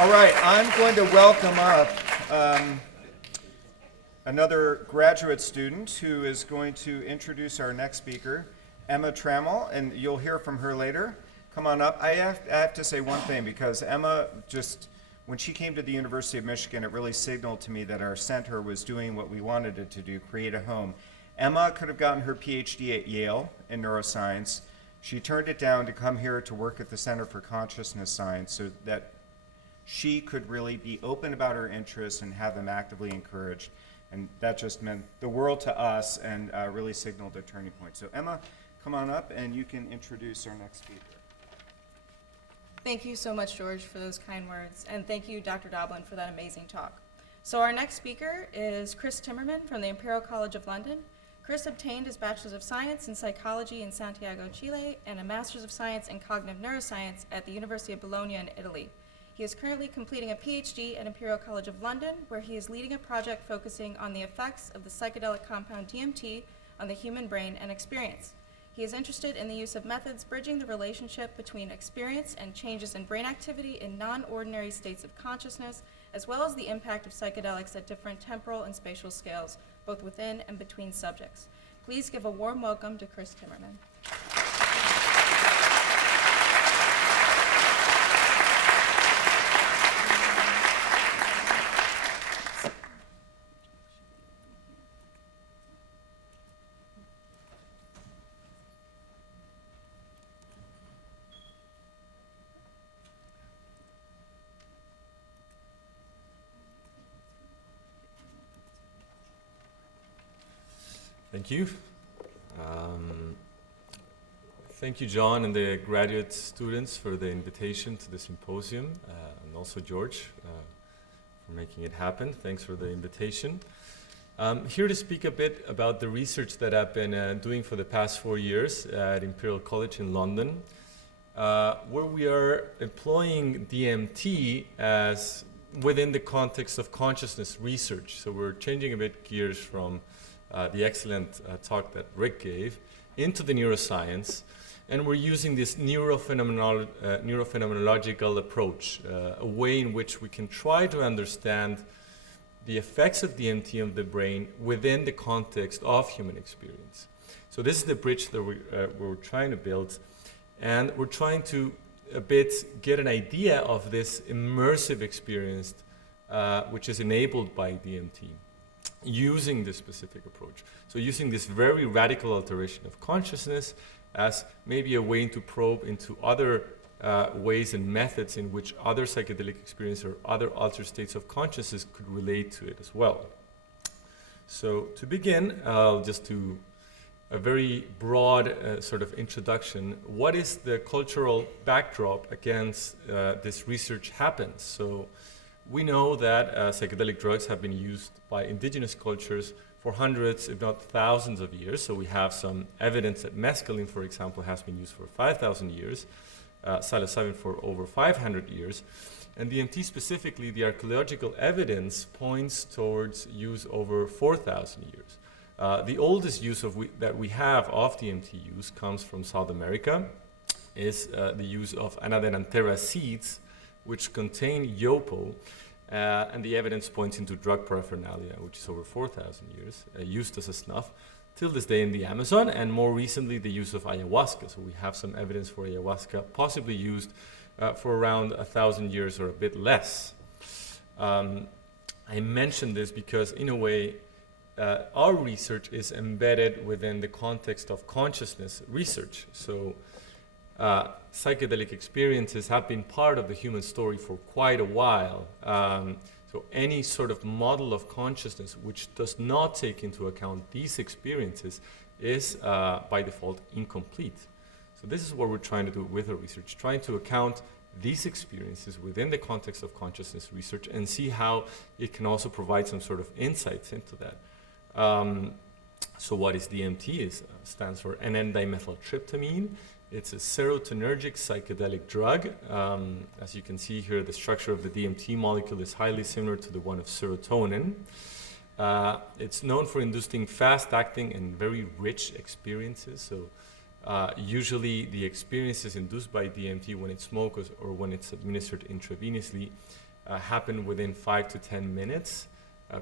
All right, I'm going to welcome up another graduate student who is going to introduce our next speaker, Emma Trammell, and you'll hear from her later. Come on up. I have to say one thing, because Emma just, when she came to the University of Michigan, it really signaled to me that our center was doing what we wanted it to do, create a home. Emma could have gotten her PhD at Yale in neuroscience. She turned it down to come here to work at the Center for Consciousness Science so that she could really be open about her interests and have them actively encouraged. And that just meant the world to us and really signaled a turning point. So Emma, come on up and you can introduce our next speaker. Thank you so much, George, for those kind words. And thank you, Dr. Doblin, for that amazing talk. So our next speaker is Chris Timmermann from the Imperial College of London. Chris obtained his Bachelor's of Science in Psychology in Santiago, Chile, and a Master's of Science in Cognitive Neuroscience at the University of Bologna in Italy. He is currently completing a PhD at Imperial College of London, where he is leading a project focusing on the effects of the psychedelic compound DMT on the human brain and experience. He is interested in the use of methods bridging the relationship between experience and changes in brain activity in non-ordinary states of consciousness, as well as the impact of psychedelics at different temporal and spatial scales, both within and between subjects. Please give a warm welcome to Chris Timmermann. Thank you. Thank you, John, and the graduate students for the invitation to the symposium, and also George for making it happen. Thanks for the invitation. I'm here to speak a bit about the research that I've been doing for the past 4 years at Imperial College in London, where we are employing DMT as within the context of consciousness research. So we're changing a bit gears from the excellent talk that Rick gave into the neuroscience, and we're using this neurophenomenological approach, a way in which we can try to understand the effects of DMT on the brain within the context of human experience. So this is the bridge that we're trying to build, and we're trying to a bit get an idea of this immersive experience which is enabled by DMT, using this specific approach. So using this very radical alteration of consciousness as maybe a way to probe into other ways and methods in which other psychedelic experience or other altered states of consciousness could relate to it as well. So to begin, I'll just do a very broad sort of introduction. What is the cultural backdrop against this research happens? So we know that psychedelic drugs have been used by indigenous cultures for hundreds, if not thousands of years. So we have some evidence that mescaline, for example, has been used for 5,000 years, psilocybin for over 500 years. And DMT specifically, the archaeological evidence points towards use over 4,000 years. The oldest use that we have of DMT use comes from South America, is the use of Anadenanthera seeds, which contain yopo, and the evidence points into drug paraphernalia, which is over 4,000 years, used as a snuff, till this day in the Amazon, and more recently the use of ayahuasca. So we have some evidence for ayahuasca possibly used for around 1,000 years or a bit less. I mention this because, in a way, our research is embedded within the context of consciousness research. So psychedelic experiences have been part of the human story for quite a while. So any sort of model of consciousness which does not take into account these experiences is by default incomplete. So this is what we're trying to do with our research, trying to account these experiences within the context of consciousness research and see how it can also provide some sort of insights into that. So what is DMT? It stands for N,N-dimethyltryptamine. It's a serotonergic psychedelic drug. As you can see here, the structure of the DMT molecule is highly similar to the one of serotonin. It's known for inducing fast-acting and very rich experiences. So Usually the experiences induced by DMT when it's smoked or when it's administered intravenously happen within 5 to 10 minutes.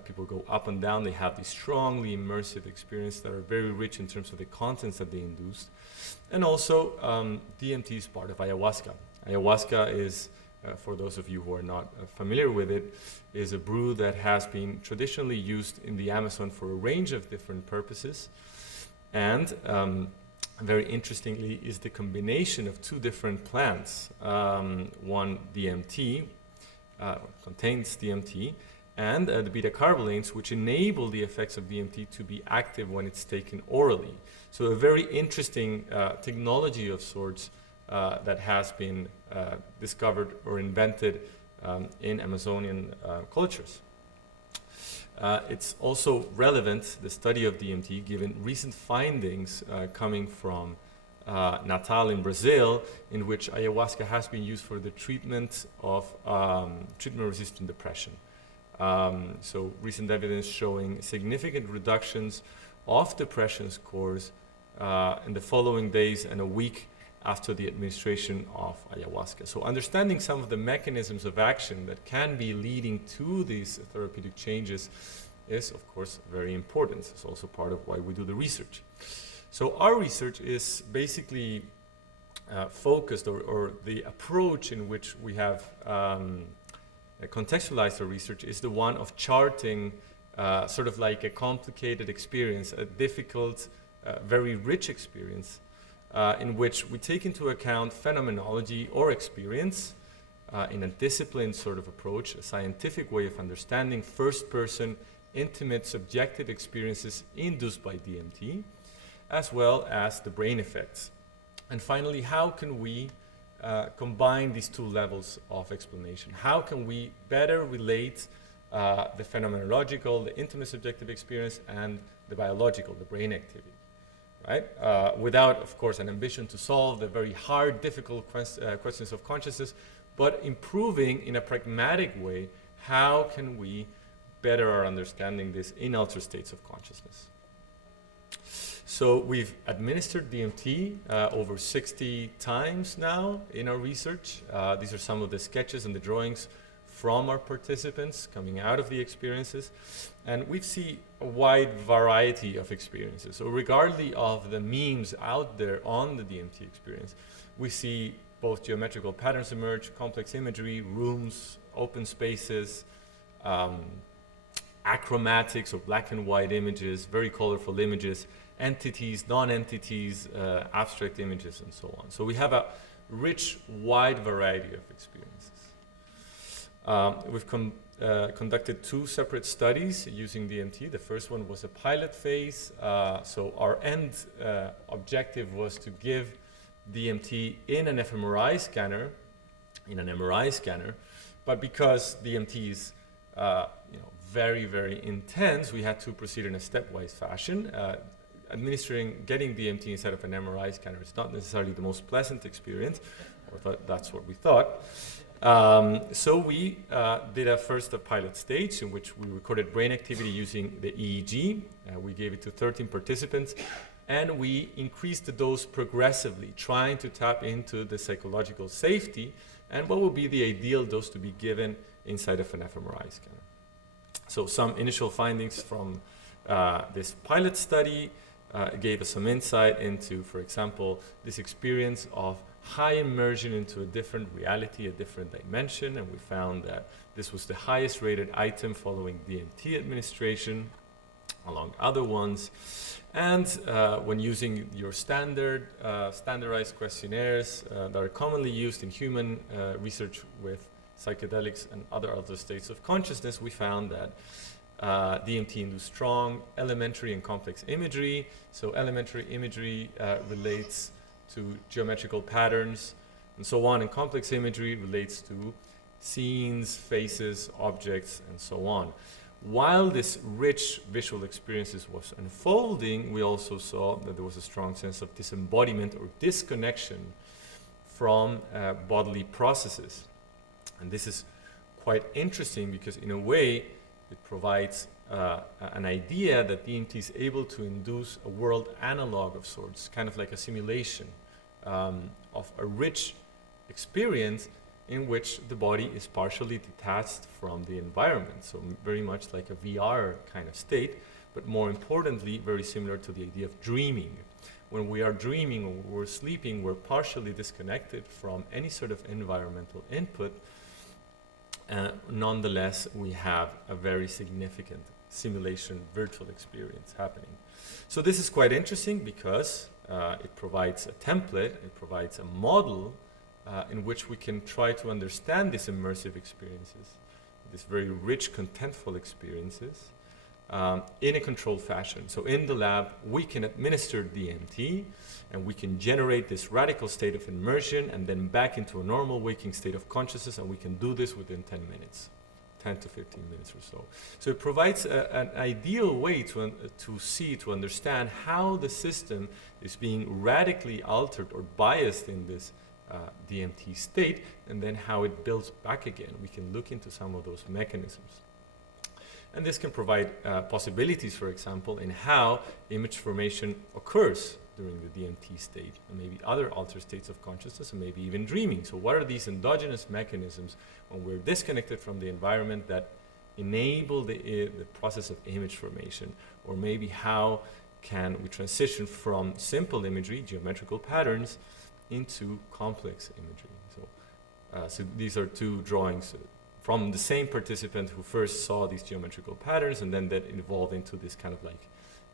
People go up and down. They have these strongly immersive experiences that are very rich in terms of the contents that they induced. And also, DMT is part of ayahuasca. Ayahuasca is, for those of you who are not familiar with it, is a brew that has been traditionally used in the Amazon for a range of different purposes. And very interestingly is the combination of two different plants. One, DMT, contains DMT, and the beta-carbolines, which enable the effects of DMT to be active when it's taken orally. So a very interesting technology of sorts that has been discovered or invented in Amazonian cultures. It's also relevant, the study of DMT, given recent findings coming from Natal in Brazil, in which ayahuasca has been used for the treatment of treatment-resistant depression. So recent evidence showing significant reductions of depression scores in the following days and a week after the administration of ayahuasca. So understanding some of the mechanisms of action that can be leading to these therapeutic changes is, of course, very important. It's also part of why we do the research. So our research is basically focused, or the approach in which we have contextualized our research is the one of charting sort of like a complicated experience, a difficult, very rich experience, in which we take into account phenomenology or experience in a disciplined sort of approach, a scientific way of understanding first-person, intimate, subjective experiences induced by DMT, as well as the brain effects. And finally, how can we combine these two levels of explanation? How can we better relate the phenomenological, the intimate subjective experience, and the biological, the brain activity? Right? Without, of course, an ambition to solve the very hard, difficult questions of consciousness, but improving in a pragmatic way, how can we better our understanding this in altered states of consciousness? So we've administered DMT over 60 times now in our research. These are some of the sketches and the drawings from our participants coming out of the experiences. And we see a wide variety of experiences. So regardless of the memes out there on the DMT experience, we see both geometrical patterns emerge, complex imagery, rooms, open spaces, achromatic, so black and white images, very colorful images, entities, non-entities, abstract images, and so on. So we have a rich, wide variety of experiences. We've conducted 2 separate studies using DMT. The first one was a pilot phase. So our end objective was to give DMT in an fMRI scanner, but because DMT is very, very intense, we had to proceed in a stepwise fashion. Getting DMT inside of an MRI scanner is not necessarily the most pleasant experience, or that's what we thought. So we did a pilot stage in which we recorded brain activity using the EEG. We gave it to 13 participants, and we increased the dose progressively, trying to tap into the psychological safety and what would be the ideal dose to be given inside of an fMRI scanner. So some initial findings from this pilot study gave us some insight into, for example, this experience of high immersion into a different reality, a different dimension, and we found that this was the highest rated item following DMT administration, along other ones. And when using your standardized questionnaires that are commonly used in human research with psychedelics and other states of consciousness, we found that DMT induced strong elementary and complex imagery. So elementary imagery relates to geometrical patterns and so on, and complex imagery relates to scenes, faces, objects, and so on. While this rich visual experiences was unfolding, we also saw that there was a strong sense of disembodiment or disconnection from bodily processes. And this is quite interesting because in a way it provides an idea that DMT is able to induce a world analog of sorts, kind of like a simulation of a rich experience in which the body is partially detached from the environment. So very much like a VR kind of state, but more importantly, very similar to the idea of dreaming. When we are dreaming or we're sleeping, we're partially disconnected from any sort of environmental input. Nonetheless, we have a very significant simulation virtual experience happening. So this is quite interesting because it provides a template, it provides a model in which we can try to understand these immersive experiences, these very rich, contentful experiences, in a controlled fashion. So in the lab, we can administer DMT, and we can generate this radical state of immersion and then back into a normal waking state of consciousness, and we can do this within 10 minutes, 10 to 15 minutes or so. So it provides an ideal way to understand how the system is being radically altered or biased in this DMT state, and then how it builds back again. We can look into some of those mechanisms. And this can provide possibilities, for example, in how image formation occurs during the DMT state, and maybe other altered states of consciousness, and maybe even dreaming. So what are these endogenous mechanisms when we're disconnected from the environment that enable the process of image formation? Or maybe how can we transition from simple imagery, geometrical patterns, into complex imagery? So these are two drawings from the same participant who first saw these geometrical patterns, and then that evolved into this kind of like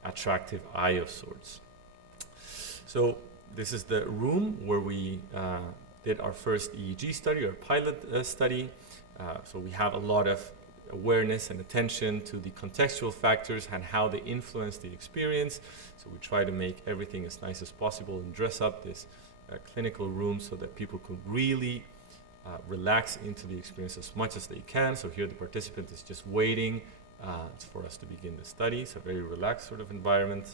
attractive eye of sorts. So this is the room where we did our first EEG study, our pilot study. So we have a lot of awareness and attention to the contextual factors and how they influence the experience. So we try to make everything as nice as possible and dress up this clinical room so that people could really relax into the experience as much as they can. So here the participant is just waiting for us to begin the study. It's a very relaxed sort of environment.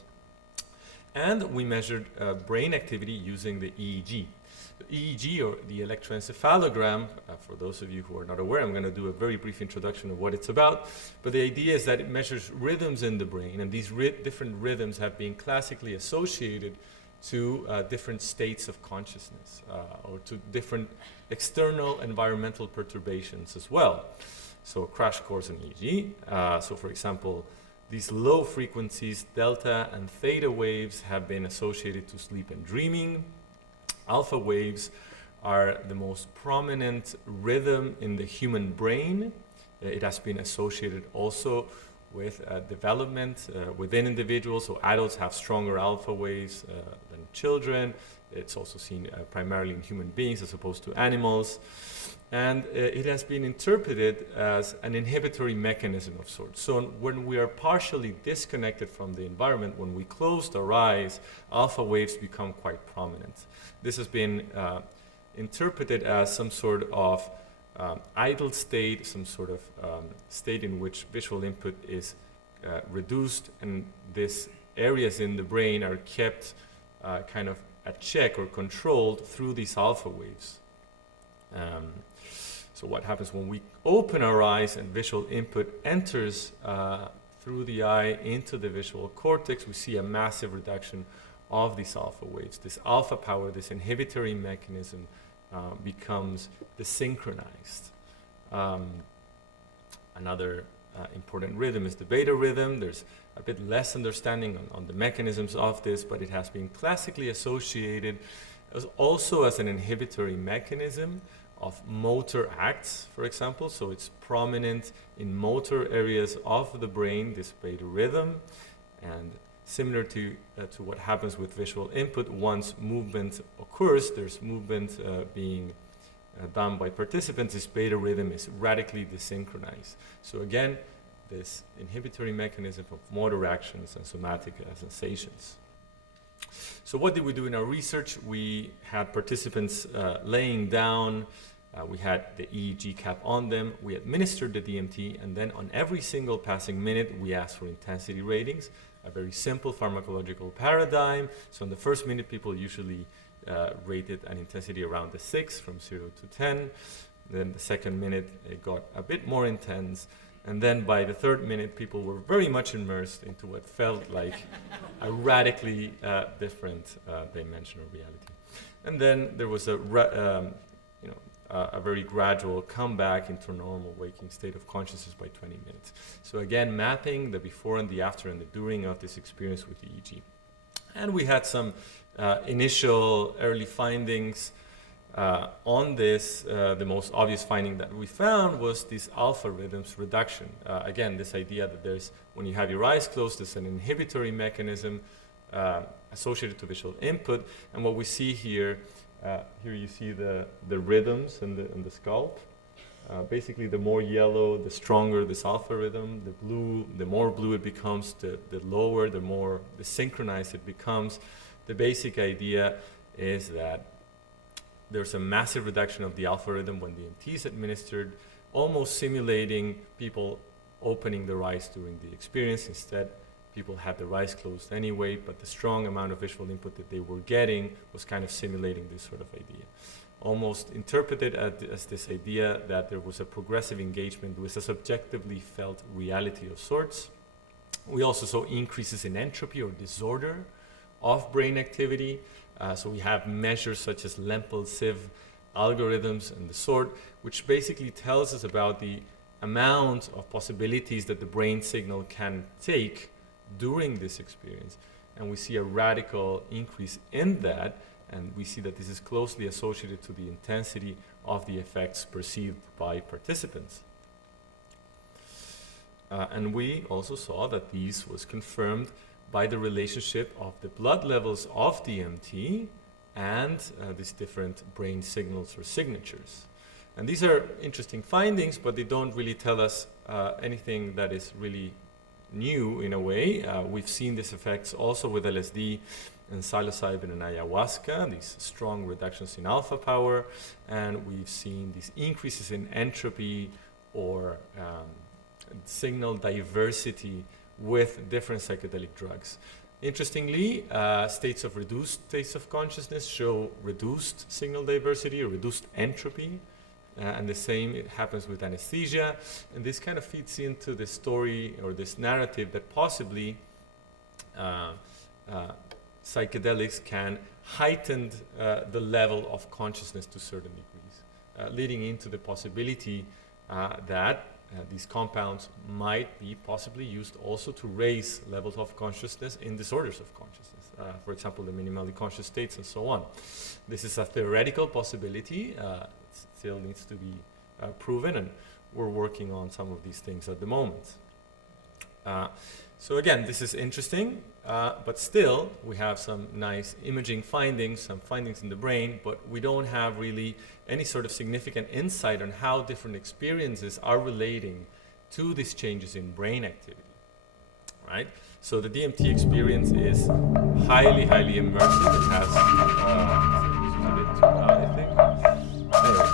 And we measured brain activity using the EEG. The EEG, or the electroencephalogram, for those of you who are not aware, I'm going to do a very brief introduction of what it's about. But the idea is that it measures rhythms in the brain, and these different rhythms have been classically associated to different states of consciousness, or to different external environmental perturbations as well. So a crash course in EEG. So for example, these low frequencies, delta and theta waves, have been associated to sleep and dreaming. Alpha waves are the most prominent rhythm in the human brain. It has been associated also with development within individuals. So adults have stronger alpha waves than children. It's also seen primarily in human beings as opposed to animals. And it has been interpreted as an inhibitory mechanism of sorts. So when we are partially disconnected from the environment, when we close our eyes, alpha waves become quite prominent. This has been interpreted as some sort of idle state, some sort of state in which visual input is reduced, and these areas in the brain are kept kind of at check or controlled through these alpha waves. So what happens when we open our eyes and visual input enters through the eye into the visual cortex, we see a massive reduction of these alpha waves. This alpha power, this inhibitory mechanism, becomes desynchronized. Another important rhythm is the beta rhythm. There's a bit less understanding on the mechanisms of this, but it has been classically associated also as an inhibitory mechanism of motor acts, for example. So it's prominent in motor areas of the brain, this beta rhythm, and similar to what happens with visual input, once movement occurs, there's movement being done by participants, this beta rhythm is radically desynchronized. So again, this inhibitory mechanism of motor actions and somatic sensations. So what did we do in our research? We had participants laying down, we had the EEG cap on them, we administered the DMT, and then on every single passing minute we asked for intensity ratings, a very simple pharmacological paradigm. So in the first minute people usually rated an intensity around the 6 from 0 to 10. Then the second minute it got a bit more intense, And then by the third minute, people were very much immersed into what felt like a radically different dimension of reality. And then there was a very gradual comeback into normal waking state of consciousness by 20 minutes. So again, mapping the before and the after and the during of this experience with EEG. And we had some initial early findings on this. The most obvious finding that we found was this alpha rhythms reduction. Again, this idea that there's, when you have your eyes closed, there's an inhibitory mechanism associated to visual input. And what we see here, here you see the rhythms in the scalp. Basically, the more yellow, the stronger this alpha rhythm. The blue, the more blue it becomes, the lower, the more synchronized it becomes. The basic idea is that there's a massive reduction of the alpha rhythm when DMT is administered, almost simulating people opening their eyes during the experience. Instead, people had their eyes closed anyway, but the strong amount of visual input that they were getting was kind of simulating this sort of idea. Almost interpreted as this idea that there was a progressive engagement with a subjectively felt reality of sorts. We also saw increases in entropy or disorder of brain activity. So we have measures such as Lempel-Siv algorithms and the sort, which basically tells us about the amount of possibilities that the brain signal can take during this experience. And we see a radical increase in that, and we see that this is closely associated to the intensity of the effects perceived by participants. And we also saw that these was confirmed by the relationship of the blood levels of DMT and these different brain signals or signatures. And these are interesting findings, but they don't really tell us anything that is really new in a way. We've seen these effects also with LSD and psilocybin and ayahuasca, these strong reductions in alpha power, and we've seen these increases in entropy or signal diversity with different psychedelic drugs. Interestingly, states of reduced states of consciousness show reduced signal diversity or reduced entropy, and the same happens with anesthesia. And this kind of feeds into the story or this narrative that possibly psychedelics can heighten the level of consciousness to certain degrees, leading into the possibility that these compounds might be possibly used also to raise levels of consciousness in disorders of consciousness, for example, the minimally conscious states and so on. This is a theoretical possibility. It still needs to be proven, and we're working on some of these things at the moment. So again, this is interesting, but still we have some nice imaging findings, some findings in the brain, but we don't have really any sort of significant insight on how different experiences are relating to these changes in brain activity, right? So the DMT experience is highly, highly immersive. It has, this is a bit too loud, I think. Anyway,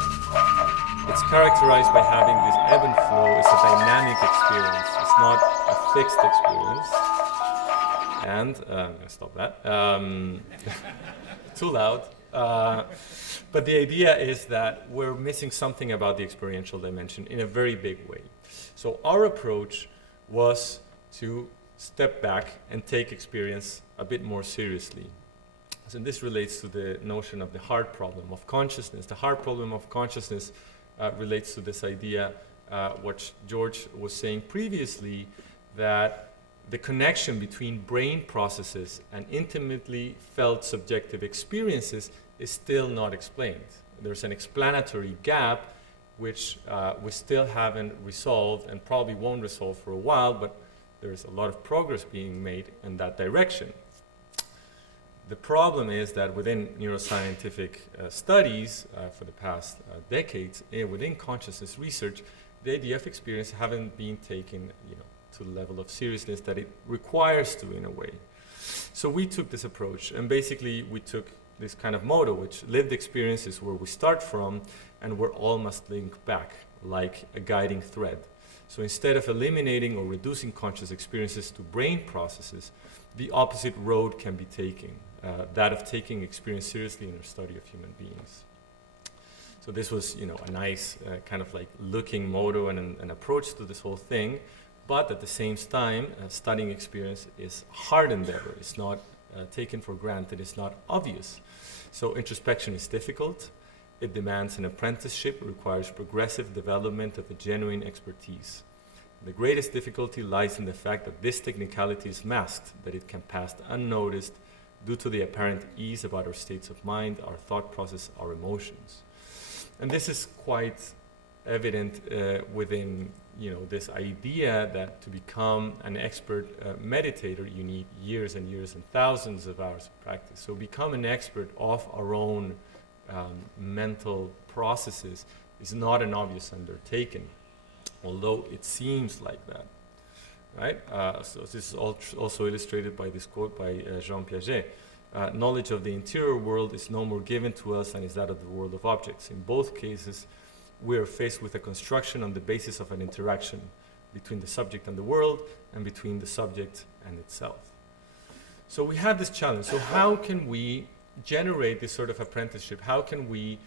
it's characterized by having this ebb and flow. It's a dynamic experience. It's not a fixed experience. And I'm going to stop that. Too loud. But the idea is that we're missing something about the experiential dimension in a very big way. So our approach was to step back and take experience a bit more seriously. So this relates to the notion of the hard problem of consciousness. The hard problem of consciousness relates to this idea, what George was saying previously, that the connection between brain processes and intimately felt subjective experiences is still not explained. There's an explanatory gap which we still haven't resolved and probably won't resolve for a while, but there's a lot of progress being made in that direction. The problem is that within neuroscientific studies for the past decades, within consciousness research, the idea of experience haven't been taken, to the level of seriousness that it requires to in a way. So we took this approach, and basically we took this kind of motto, which lived experience is where we start from and where all must link back, like a guiding thread. So instead of eliminating or reducing conscious experiences to brain processes, the opposite road can be taken, that of taking experience seriously in our study of human beings. So this was, a nice kind of like looking motto and an approach to this whole thing. But at the same time, studying experience is hard endeavor. It's not taken for granted. It's not obvious. So introspection is difficult. It demands an apprenticeship, requires progressive development of a genuine expertise. The greatest difficulty lies in the fact that this technicality is masked, that it can pass unnoticed due to the apparent ease about our states of mind, our thought process, our emotions. And this is quite evident within this idea that to become an expert meditator, you need years and years and thousands of hours of practice. So become an expert of our own mental processes is not an obvious undertaking, although it seems like that, right? So this is also illustrated by this quote by Jean Piaget. Knowledge of the interior world is no more given to us than is that of the world of objects. In both cases, we are faced with a construction on the basis of an interaction between the subject and the world, and between the subject and itself. So we have this challenge. So how can we generate this sort of apprenticeship? How can we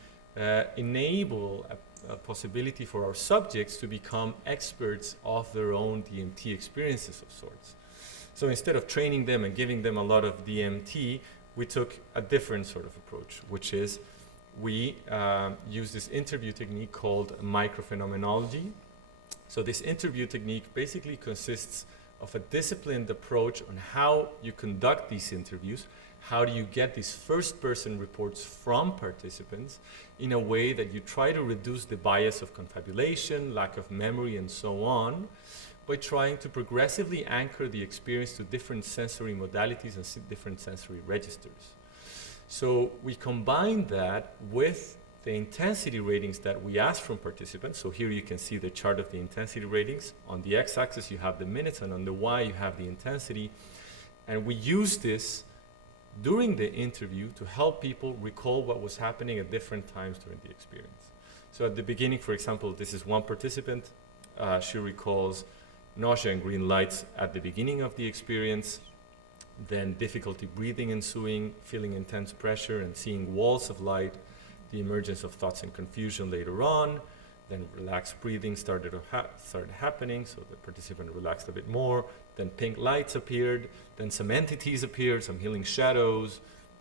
enable a possibility for our subjects to become experts of their own DMT experiences of sorts? So instead of training them and giving them a lot of DMT, we took a different sort of approach, which is we use this interview technique called microphenomenology. So this interview technique basically consists of a disciplined approach on how you conduct these interviews. How do you get these first-person reports from participants in a way that you try to reduce the bias of confabulation, lack of memory, and so on, by trying to progressively anchor the experience to different sensory modalities and different sensory registers. So we combine that with the intensity ratings that we ask from participants. So here you can see the chart of the intensity ratings. On the x-axis you have the minutes, and on the y you have the intensity. And we use this during the interview to help people recall what was happening at different times during the experience. So at the beginning, for example, this is one participant. She recalls nausea and green lights at the beginning of the experience, then difficulty breathing ensuing, feeling intense pressure and seeing walls of light, the emergence of thoughts and confusion later on, then relaxed breathing started happening, so the participant relaxed a bit more, then pink lights appeared, then some entities appeared, some healing shadows,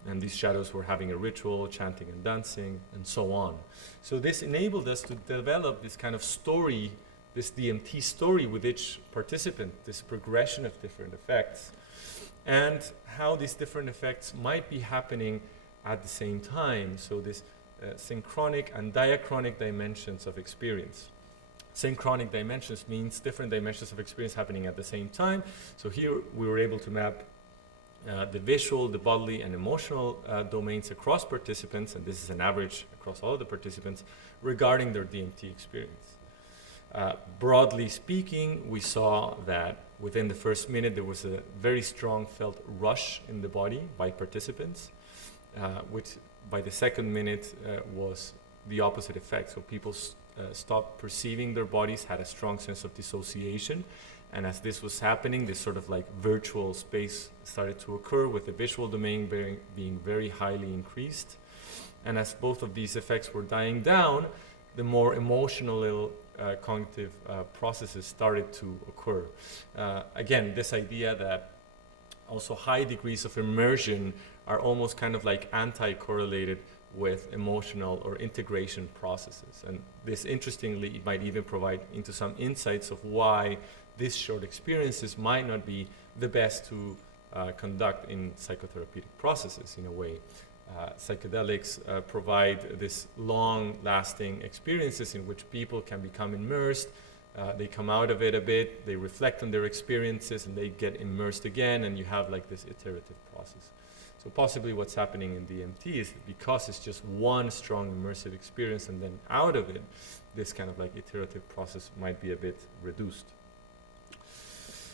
and these shadows were having a ritual, chanting and dancing, and so on. So this enabled us to develop this kind of story, this DMT story with each participant, this progression of different effects, and how these different effects might be happening at the same time. So this synchronic and diachronic dimensions of experience. Synchronic dimensions means different dimensions of experience happening at the same time. So here we were able to map the visual, the bodily, and emotional domains across participants, and this is an average across all of the participants, regarding their DMT experience. Broadly speaking, we saw that within the first minute there was a very strong felt rush in the body by participants, which by the second minute was the opposite effect. So people stopped perceiving their bodies, had a strong sense of dissociation, and as this was happening, this sort of like virtual space started to occur with the visual domain being very highly increased. And as both of these effects were dying down, the more emotional cognitive processes started to occur. Again, this idea that also high degrees of immersion are almost kind of like anti-correlated with emotional or integration processes. And this, interestingly, it might even provide into some insights of why these short experiences might not be the best to conduct in psychotherapeutic processes in a way. Psychedelics provide this long-lasting experiences in which people can become immersed. They come out of it a bit, they reflect on their experiences, and they get immersed again, and you have like this iterative process. So possibly what's happening in DMT is because it's just one strong immersive experience, and then out of it, this kind of like iterative process might be a bit reduced.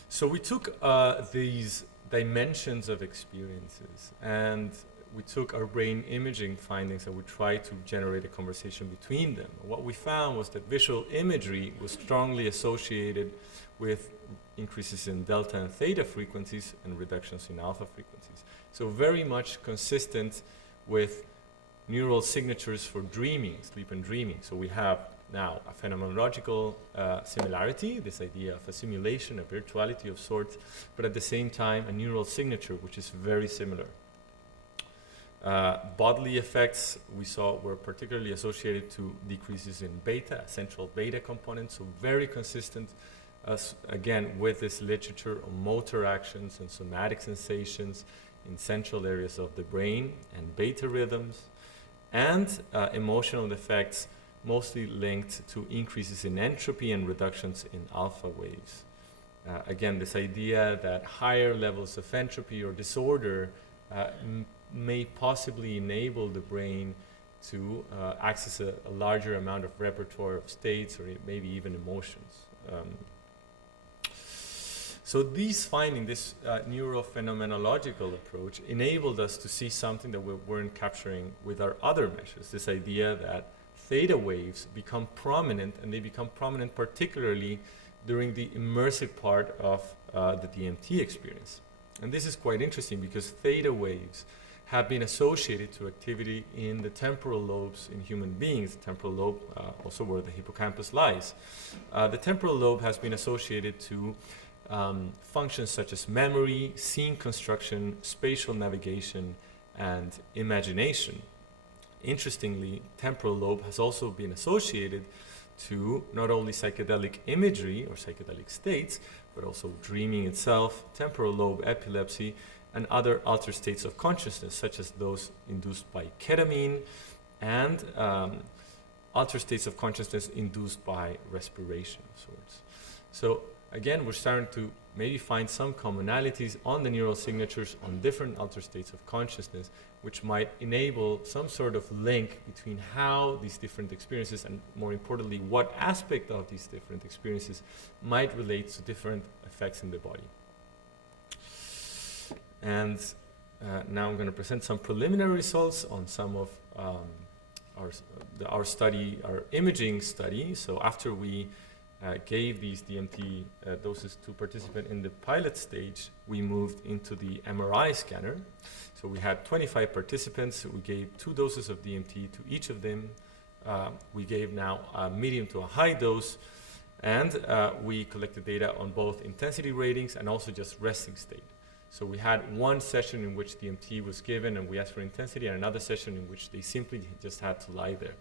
So we took these dimensions of experiences, and we took our brain imaging findings and we tried to generate a conversation between them. What we found was that visual imagery was strongly associated with increases in delta and theta frequencies and reductions in alpha frequencies. So very much consistent with neural signatures for dreaming, sleep and dreaming. So we have now a phenomenological similarity, this idea of a simulation, a virtuality of sorts, but at the same time a neural signature which is very similar. Bodily effects we saw were particularly associated to decreases in beta, central beta component, so very consistent again with this literature on motor actions and somatic sensations in central areas of the brain and beta rhythms, and emotional effects mostly linked to increases in entropy and reductions in alpha waves. Again, this idea that higher levels of entropy or disorder may possibly enable the brain to access a larger amount of repertoire of states or maybe even emotions. So these findings, this neurophenomenological approach, enabled us to see something that we weren't capturing with our other measures, this idea that theta waves become prominent, and they become prominent particularly during the immersive part of the DMT experience. And this is quite interesting because theta waves have been associated to activity in the temporal lobes in human beings. The temporal lobe, also where the hippocampus lies. The temporal lobe has been associated to functions such as memory, scene construction, spatial navigation, and imagination. Interestingly, temporal lobe has also been associated to not only psychedelic imagery or psychedelic states, but also dreaming itself, temporal lobe epilepsy, and other altered states of consciousness, such as those induced by ketamine, and altered states of consciousness induced by respiration of sorts. So again, we're starting to maybe find some commonalities on the neural signatures on different altered states of consciousness, which might enable some sort of link between how these different experiences, and more importantly, what aspect of these different experiences might relate to different effects in the body. And now I'm going to present some preliminary results on some of our study, our imaging study. So after we gave these DMT doses to participants in the pilot stage, we moved into the MRI scanner. So we had 25 participants. We gave 2 doses of DMT to each of them. We gave now a medium to a high dose, and we collected data on both intensity ratings and also just resting state. So we had one session in which DMT was given and we asked for intensity, and another session in which they simply just had to lie there.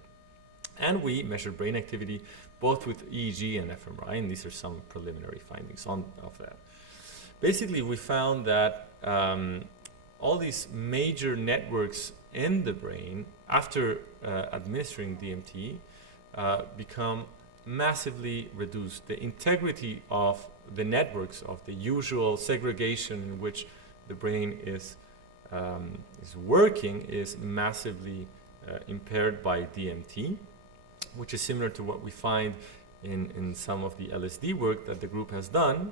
And we measured brain activity both with EEG and fMRI, and these are some preliminary findings of that. Basically, we found that all these major networks in the brain, after administering DMT, become massively reduced. The integrity of the networks, of the usual segregation in which the brain is working, is massively impaired by DMT, which is similar to what we find in some of the LSD work that the group has done.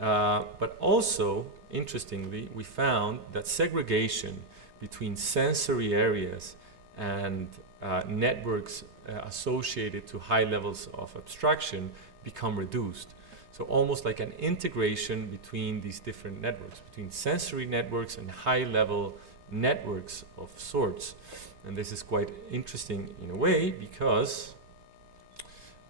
But also, interestingly, we found that segregation between sensory areas and networks associated to high levels of abstraction become reduced. So almost like an integration between these different networks, between sensory networks and high-level networks of sorts. And this is quite interesting in a way because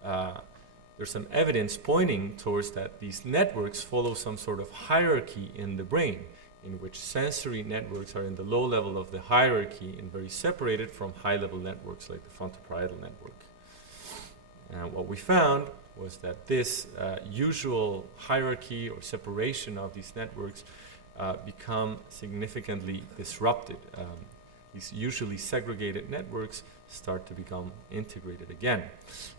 there's some evidence pointing towards that these networks follow some sort of hierarchy in the brain, in which sensory networks are in the low level of the hierarchy and very separated from high-level networks like the frontoparietal network. And what we found was that this usual hierarchy or separation of these networks become significantly disrupted. These usually segregated networks start to become integrated again.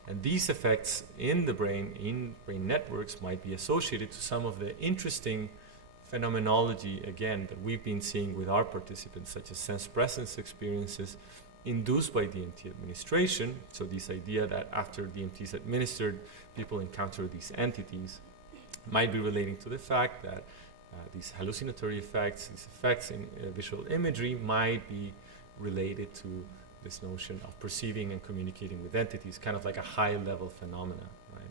And these effects in the brain, in brain networks, might be associated to some of the interesting phenomenology, again, that we've been seeing with our participants, such as sense presence experiences induced by DMT administration. So this idea that after DMT is administered, people encounter these entities might be relating to the fact that these hallucinatory effects, these effects in visual imagery might be related to this notion of perceiving and communicating with entities, kind of like a high-level phenomena, right?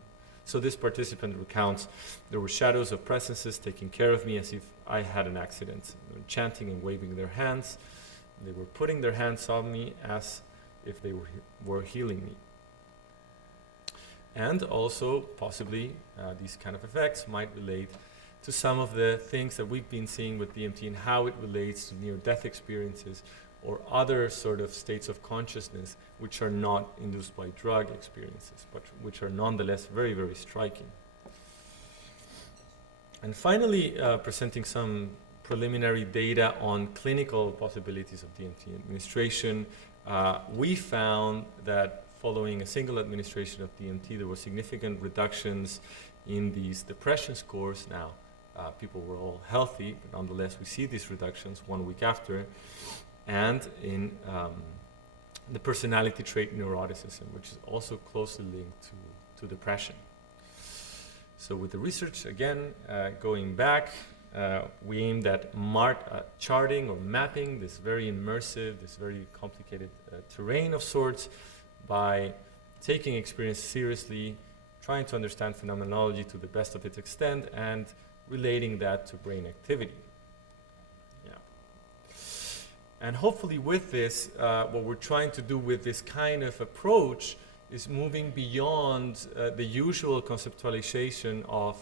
So this participant recounts, there were shadows of presences taking care of me as if I had an accident, chanting and waving their hands. They were putting their hands on me as if they were healing me. And also, possibly, these kind of effects might relate to some of the things that we've been seeing with DMT and how it relates to near-death experiences or other sort of states of consciousness which are not induced by drug experiences, but which are nonetheless very, very striking. And finally, presenting some preliminary data on clinical possibilities of DMT administration. We found that following a single administration of DMT, there were significant reductions in these depression scores. Now, people were all healthy, but nonetheless, we see these reductions 1 week after, and in the personality trait neuroticism, which is also closely linked to depression. So with the research, again, going back, we aimed at charting or mapping this very immersive, this very complicated terrain of sorts by taking experience seriously, trying to understand phenomenology to the best of its extent, and relating that to brain activity. Yeah. And hopefully with this, what we're trying to do with this kind of approach is moving beyond the usual conceptualization of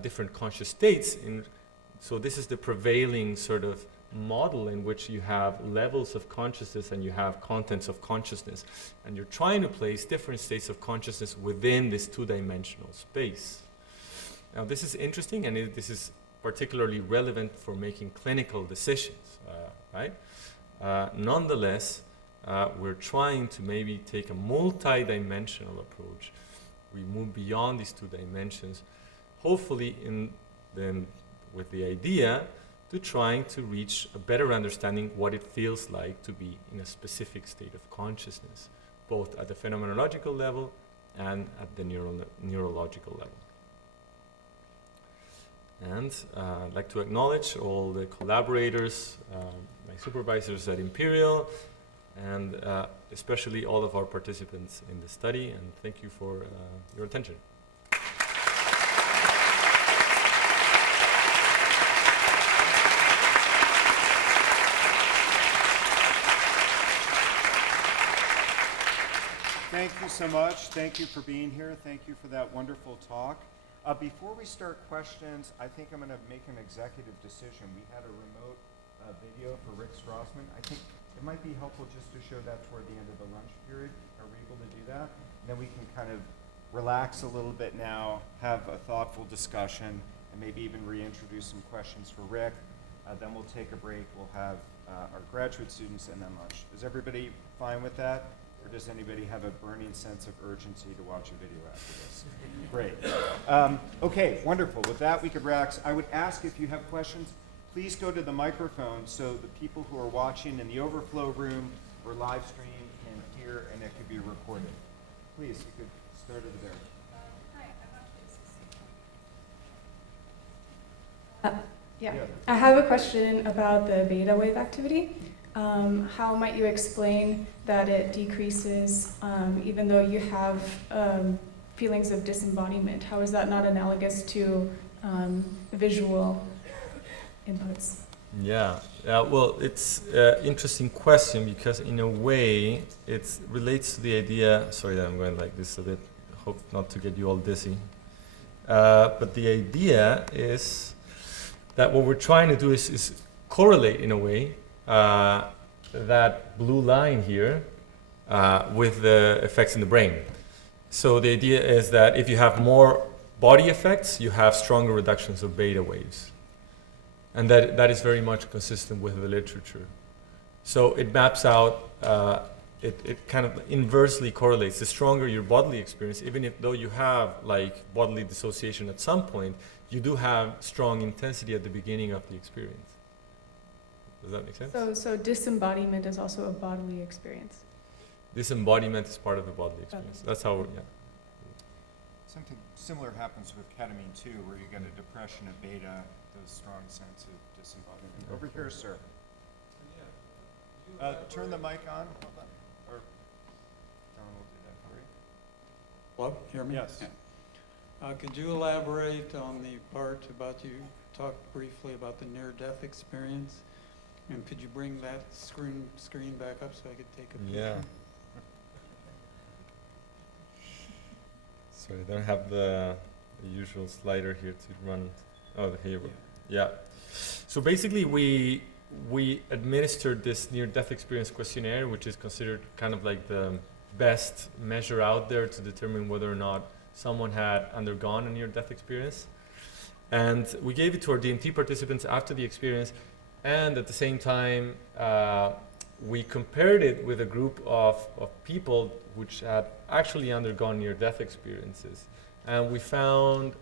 different conscious states. So this is the prevailing sort of model in which you have levels of consciousness and you have contents of consciousness. And you're trying to place different states of consciousness within this two-dimensional space. Now this is interesting, and this is particularly relevant for making clinical decisions, right? Nonetheless, we're trying to maybe take a multi-dimensional approach. We move beyond these two dimensions, hopefully with the idea to trying to reach a better understanding what it feels like to be in a specific state of consciousness, both at the phenomenological level and at the neurological level. And I'd like to acknowledge all the collaborators, my supervisors at Imperial, and especially all of our participants in the study, and thank you for your attention. Thank you so much. Thank you for being here. Thank you for that wonderful talk. Before we start questions, I think I'm going to make an executive decision. We had a remote video for Rick Strassman. I think it might be helpful just to show that toward the end of the lunch period. Are we able to do that? And then we can kind of relax a little bit now, have a thoughtful discussion, and maybe even reintroduce some questions for Rick. Then we'll take a break. We'll have our graduate students and then lunch. Is everybody fine with that? Or does anybody have a burning sense of urgency to watch a video after this? Great. Okay, wonderful. With that, we could relax. I would ask if you have questions, please go to the microphone so the people who are watching in the overflow room or live stream can hear and it could be recorded. Please, you could start over there. Yeah. Yeah. I have a question about the beta wave activity. How might you explain that it decreases even though you have feelings of disembodiment? How is that not analogous to visual inputs? Yeah, well, it's an interesting question because in a way it relates to the idea, sorry that I'm going like this a bit, hope not to get you all dizzy, but the idea is that what we're trying to do is correlate in a way that blue line here with the effects in the brain. So the idea is that if you have more body effects, you have stronger reductions of beta waves. And that is very much consistent with the literature. So it maps out, it kind of inversely correlates. The stronger your bodily experience, even though you have like bodily dissociation at some point, you do have strong intensity at the beginning of the experience. Does that make sense? So disembodiment is also a bodily experience. Disembodiment is part of the bodily experience. That's how, yeah. Something similar happens with ketamine too, where you get a depression of beta, those strong sense of disembodiment. Over here, sir. Turn the mic on. Hold on. Or John will do that for you. Hello, hear me? Yes. Could you elaborate on the part about you talked briefly about the near-death experience? And could you bring that screen back up so I could take a picture? Yeah. Sorry, I don't have the usual slider here to run. Oh, here we go. Yeah. So basically, we administered this near-death experience questionnaire, which is considered kind of like the best measure out there to determine whether or not someone had undergone a near-death experience. And we gave it to our DMT participants after the experience, and at the same time, we compared it with a group of people which had actually undergone near-death experiences. And we found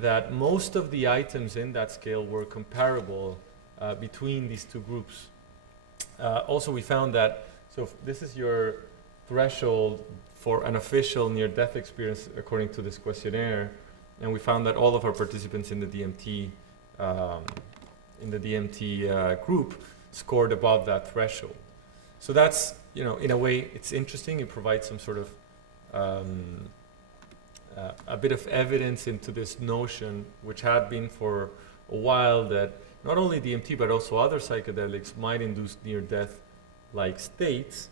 that most of the items in that scale were comparable between these two groups. Also, we found that, so this is your threshold for an official near-death experience according to this questionnaire, and we found that all of our participants in the DMT group scored above that threshold. So that's, in a way, it's interesting. It provides some sort of a bit of evidence into this notion, which had been for a while, that not only DMT but also other psychedelics might induce near-death-like states,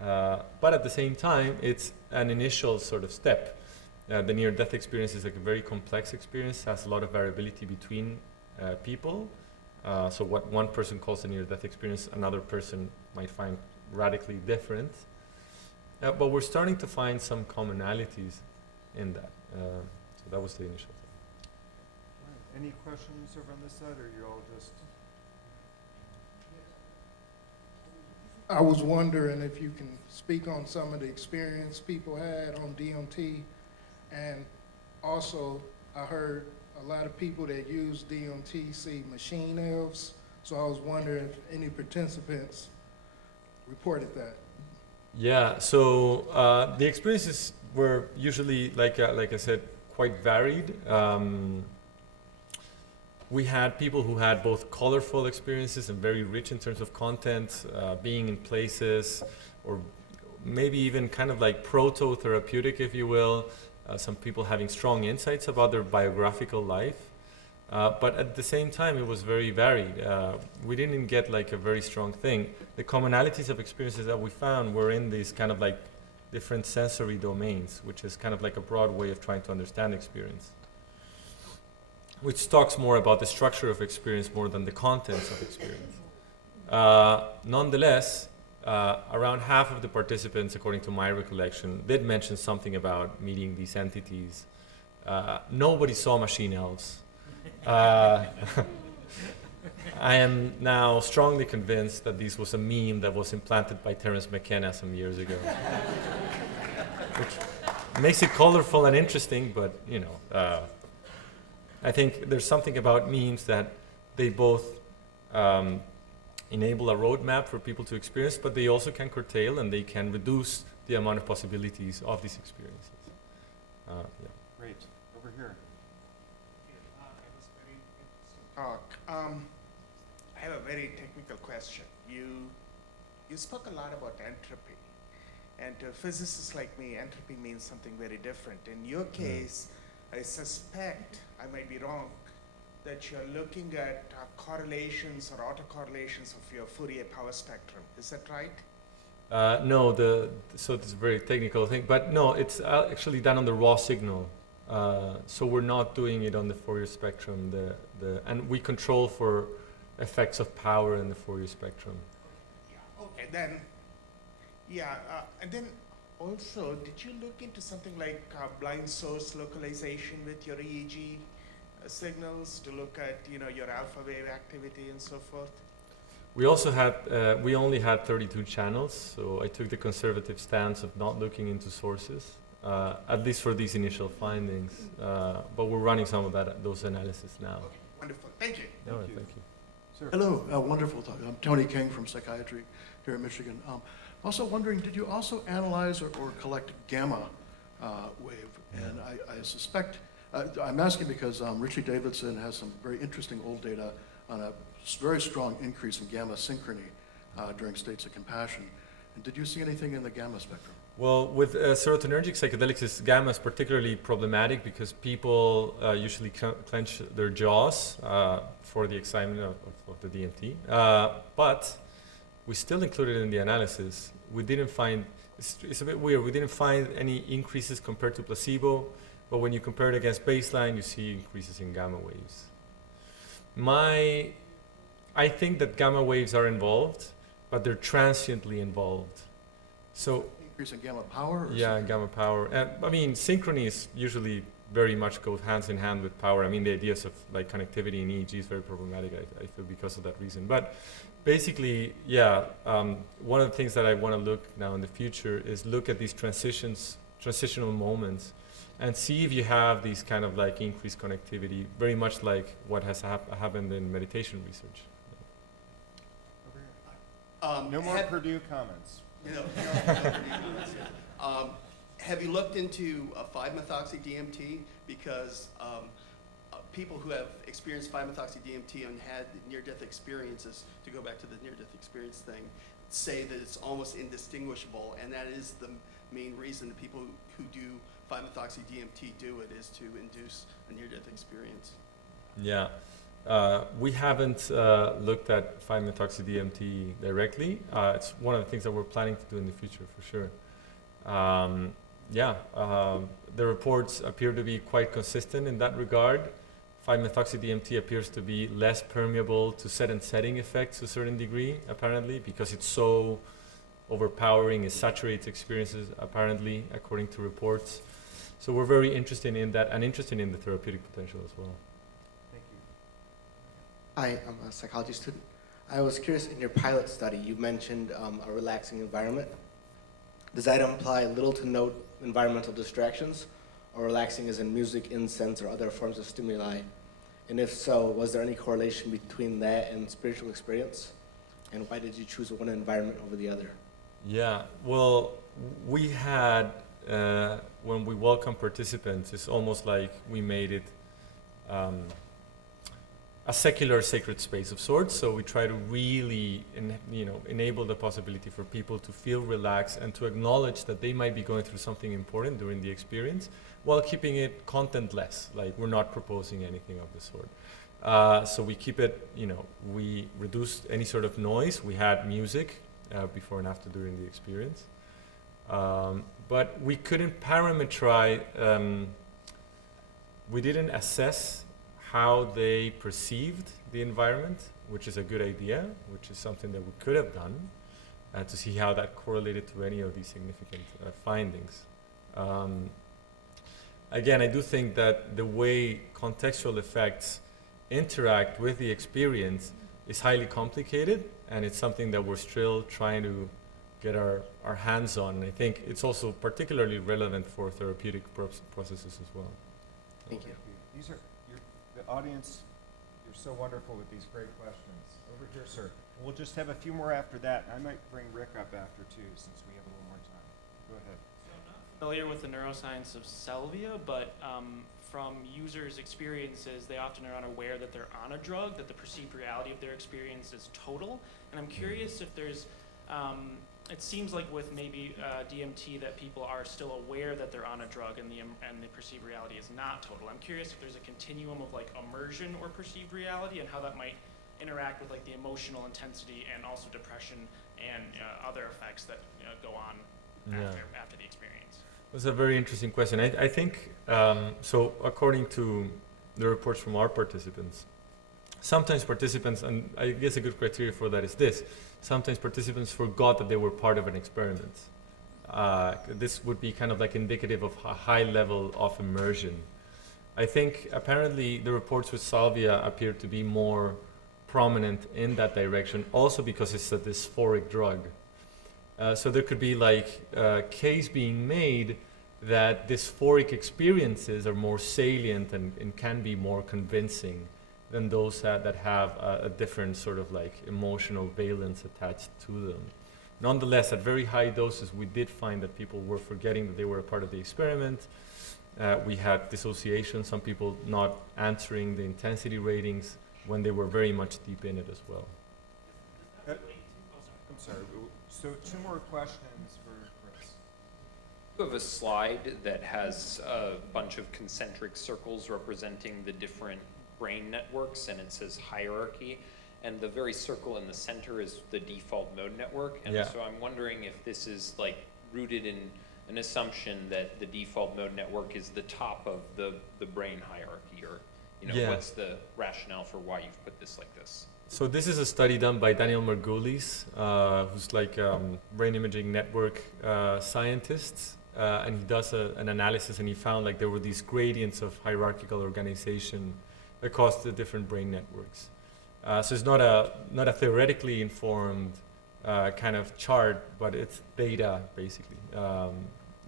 but at the same time, it's an initial sort of step. The near-death experience is like a very complex experience, has a lot of variability between people. So what one person calls a near-death experience, another person might find radically different. But we're starting to find some commonalities in that. So that was the initial thing. Right. Any questions over on this side, or you're all just? I was wondering if you can speak on some of the experience people had on DMT, and also I heard a lot of people that use DMT see machine elves, so I was wondering if any participants reported that. Yeah, so the experiences were usually, like I said, quite varied. We had people who had both colorful experiences and very rich in terms of content, being in places, or maybe even kind of like proto-therapeutic, if you will. Some people having strong insights about their biographical life. But at the same time, it was very varied. We didn't get like a very strong thing. The commonalities of experiences that we found were in these kind of like different sensory domains, which is kind of like a broad way of trying to understand experience, which talks more about the structure of experience more than the contents of experience. Nonetheless, around half of the participants, according to my recollection, did mention something about meeting these entities. Nobody saw machine elves. I am now strongly convinced that this was a meme that was implanted by Terence McKenna some years ago. Which makes it colorful and interesting, but I think there's something about memes that they both enable a roadmap for people to experience, but they also can curtail and they can reduce the amount of possibilities of these experiences. Yeah. Great. Over here. Talk. I have a very technical question. You spoke a lot about entropy, and to physicists like me, entropy means something very different. In your case, I suspect, I might be wrong, that you're looking at correlations or autocorrelations of your Fourier power spectrum. Is that right? No, so it's a very technical thing, but no, it's actually done on the raw signal. So we're not doing it on the Fourier spectrum, and we control for effects of power in the Fourier spectrum. Yeah, okay, then, and then also, did you look into something like blind source localization with your EEG signals to look at, your alpha wave activity and so forth? We also had, we only had 32 channels, so I took the conservative stance of not looking into sources. At least for these initial findings, but we're running some of those analysis now. Okay, wonderful. Thank you. No, thank you. Sir. Hello, wonderful talk. I'm Tony King from Psychiatry here in Michigan. Also wondering, did you also analyze or collect gamma wave? And I suspect, I'm asking because Richie Davidson has some very interesting old data on a very strong increase in gamma synchrony during states of compassion. And did you see anything in the gamma spectrum? Well, with serotonergic psychedelics, gamma is particularly problematic because people usually clench their jaws for the excitement of the DMT. But we still included it in the analysis. We didn't find, it's a bit weird, we didn't find any increases compared to placebo, but when you compare it against baseline, you see increases in gamma waves. I think that gamma waves are involved, but they're transiently involved. So Increase in gamma power? Or yeah, gamma power. I mean, synchrony is usually very much goes hands in hand with power. I mean, the ideas of like connectivity in EEG is very problematic, I feel, because of that reason. But basically, yeah, one of the things that I want to look now in the future is look at these transitional moments and see if you have these kind of like increased connectivity, very much like what has happened in meditation research. No more Purdue comments. Have you looked into 5-methoxy-DMT? Because people who have experienced 5-methoxy-DMT and had near-death experiences, to go back to the near-death experience thing, say that it's almost indistinguishable, and that is the main reason that people who do 5-methoxy-DMT do it, is to induce a near-death experience. Yeah. We haven't looked at 5-methoxy-DMT directly. It's one of the things that we're planning to do in the future, for sure. The reports appear to be quite consistent in that regard. 5-methoxy-DMT appears to be less permeable to set and setting effects to a certain degree, apparently, because it's so overpowering, it saturates experiences, apparently, according to reports. So we're very interested in that and interested in the therapeutic potential as well. Hi, I'm a psychology student. I was curious, in your pilot study, you mentioned a relaxing environment. Does that imply little to no environmental distractions, or relaxing as in music, incense, or other forms of stimuli? And if so, was there any correlation between that and spiritual experience? And why did you choose one environment over the other? Yeah, well, we had, when we welcome participants, it's almost like we made it a secular sacred space of sorts. So we try to really enable the possibility for people to feel relaxed and to acknowledge that they might be going through something important during the experience, while keeping it contentless. Like, we're not proposing anything of the sort. So we keep it, we reduced any sort of noise. We had music before and after during the experience. But we couldn't parametrize, we didn't assess how they perceived the environment, which is a good idea, which is something that we could have done to see how that correlated to any of these significant findings. Again, I do think that the way contextual effects interact with the experience is highly complicated, and it's something that we're still trying to get our hands on. And I think it's also particularly relevant for therapeutic processes as well. Thank you. These are the audience. You're so wonderful with these great questions. Over here, sir. We'll just have a few more after that. I might bring Rick up after too, since we have a little more time. Go ahead. So I'm not familiar with the neuroscience of salvia, but from users' experiences, they often are unaware that they're on a drug, that the perceived reality of their experience is total. And I'm curious if there's, it seems like with maybe DMT that people are still aware that they're on a drug and the perceived reality is not total. I'm curious if there's a continuum of like immersion or perceived reality and how that might interact with like the emotional intensity and also depression and other effects that go on after the experience. That's a very interesting question. I think, so according to the reports from our participants, sometimes participants, and I guess a good criteria for that is this, sometimes participants forgot that they were part of an experiment. This would be kind of like indicative of a high level of immersion. I think apparently the reports with salvia appear to be more prominent in that direction, also because it's a dysphoric drug. So there could be like a case being made that dysphoric experiences are more salient and can be more convincing than those that have a different sort of like emotional valence attached to them. Nonetheless, at very high doses, we did find that people were forgetting that they were a part of the experiment. We had dissociation, some people not answering the intensity ratings when they were very much deep in it as well. I'm sorry. So 2 more questions for Chris. You have a slide that has a bunch of concentric circles representing the different brain networks, and it says hierarchy. And the very circle in the center is the default mode network. And Yeah. so I'm wondering if this is like rooted in an assumption that the default mode network is the top of the brain hierarchy, or Yeah. what's the rationale for why you've put this like this? So this is a study done by Daniel Margulis, who's like brain imaging network scientist, and he does an analysis, and he found like there were these gradients of hierarchical organization across the different brain networks. So it's not a theoretically informed kind of chart, but it's data basically.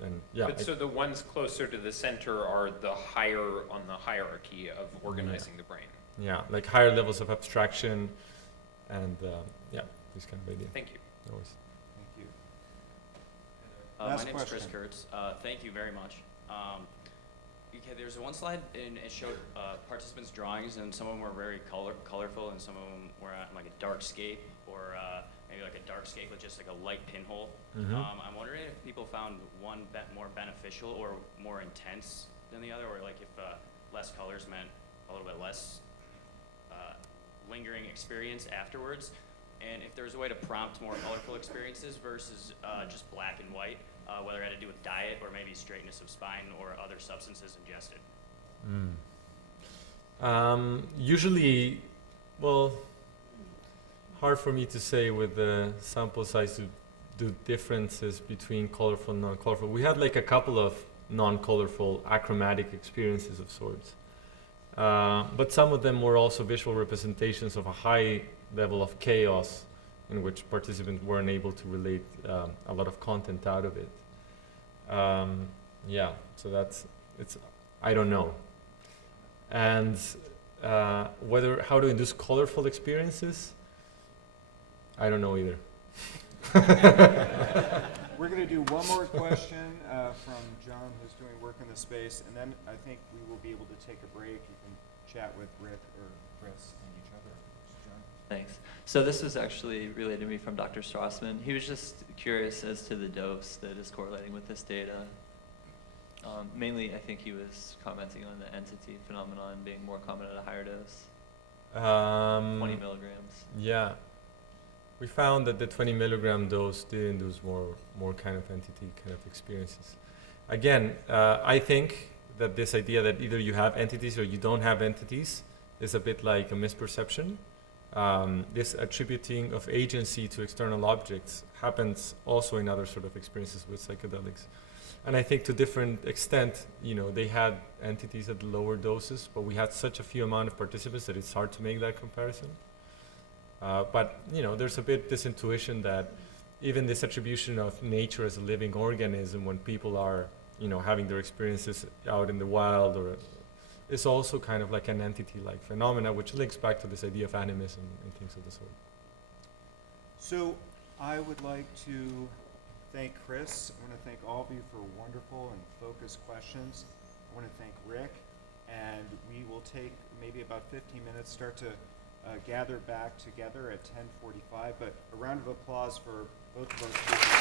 And yeah, But so the ones closer to the center are the higher on the hierarchy of organizing the brain. yeah, like higher levels of abstraction, and yeah, this kind of idea. Thank you. No worries. Thank you. My Last name is Chris question. Kurtz. Thank you very much. Okay, there's one slide, and it showed participants' drawings, and some of them were very colorful, and some of them were like a dark scape, or maybe like a dark scape with just like a light pinhole. Mhm. I'm wondering if people found one more beneficial or more intense than the other, or like if less colors meant a little bit less lingering experience afterwards, and if there's a way to prompt more colorful experiences versus just black and white, whether it had to do with diet or maybe straightness of spine or other substances ingested. Usually, well, hard for me to say with the sample size to do differences between colorful and non-colorful. We had like a couple of non-colorful achromatic experiences of sorts. But some of them were also visual representations of a high level of chaos in which participants weren't able to relate a lot of content out of it. Yeah, so I don't know. And how to induce colorful experiences, I don't know either. We're going to do one more question from John, who's doing work in the space, and then I think we will be able to take a break. You can chat with Rick or Chris and each other. John? Thanks. So this was actually relayed to me from Dr. Strassman. He was just curious as to the dose that is correlating with this data. Mainly, I think he was commenting on the entity phenomenon being more common at a higher dose, 20 milligrams. Yeah. We found that the 20 milligram dose did induce more kind of entity kind of experiences. Again, I think that this idea that either you have entities or you don't have entities is a bit like a misperception. This attributing of agency to external objects happens also in other sort of experiences with psychedelics. And I think to different extent, they had entities at lower doses, but we had such a few amount of participants that it's hard to make that comparison. But there's a bit this intuition that even this attribution of nature as a living organism when people are, having their experiences out in the wild, or is also kind of like an entity-like phenomena, which links back to this idea of animism and things of the sort. So I would like to thank Chris. I want to thank all of you for wonderful and focused questions. I want to thank Rick, and we will take maybe about 15 minutes, start to gather back together at 10:45, but a round of applause for both of our speakers.